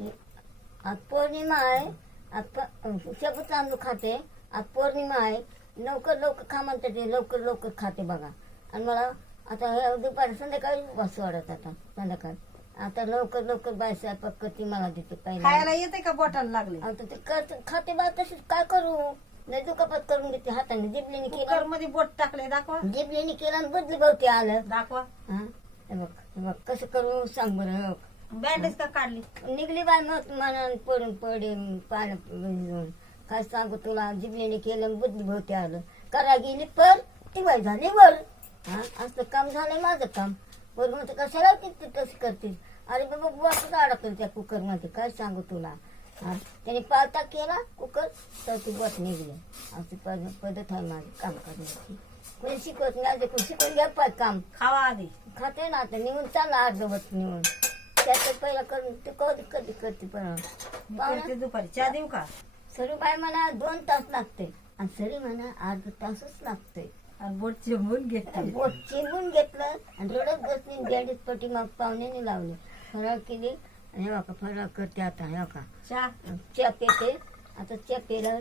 आज पौर्णिमा आहे. आता शेपूट तांदूळ खाते. आज पौर्णिमा आहे. लवकर लवकर खा म्हणते ते, लवकर लवकर खाते बघा. आणि मला आता हे दुपारी संध्याकाळी बस वाढत आता संध्याकाळी. आता लवकर लवकर बाय स्वयंपाक करते मला देते पहिला. खायला येते का बोटाला लागले? आता ते करते खाते बा तशीच काय करू. नाही दुखापत करून देते हाताने. जिबलीने कुकर केलं, मध्ये बोट टाकले, दाखवा जिबलीने केलं आणि बदली बहुते आलं. दाखवा. हा हे बघ हे बघ कसं करू सांग बरं. बँडेज का काढली? निघली बाय मग मनान पडून पडे पाण्यात भिजून. काय सांगू तुला. जिबलीने केलं बुद्धी भोवती आलं. करा गेली पर ती बाई झाली वर. हा असं काम झालंय माझं काम. बरं म्हणते कशाला ती तशी करते. अरे बाबा बुवाच अडकलं त्या कुकर मध्ये. काय सांगू तुला. हा त्याने पालता केला कुकर तर ती बस निघली. अशी पद्धत आहे माझी काम करण्याची. कोणी शिकवत नाही. देखून शिकून घ्या पाय काम. खावा आधी. खाते ना आता निघून चालला अर्धवट निघून. त्याचं पहिला करून ते कधी कधी करते पण मी करते दुपारी. चहा देऊ का? सरू बाय म्हणा 2 तास लागते आणि सरी म्हणा अर्धा तासच लागते. आणि बोट चिमून घेते. बोट चिमून घेतलं आणि रडत बसली. बँडेज पट्टी मग पाहुण्याने लावली. फराळ केली आणि हे बघा फराळ करते आता. हे बघा चहा चहा पेते आता. चहा पेलं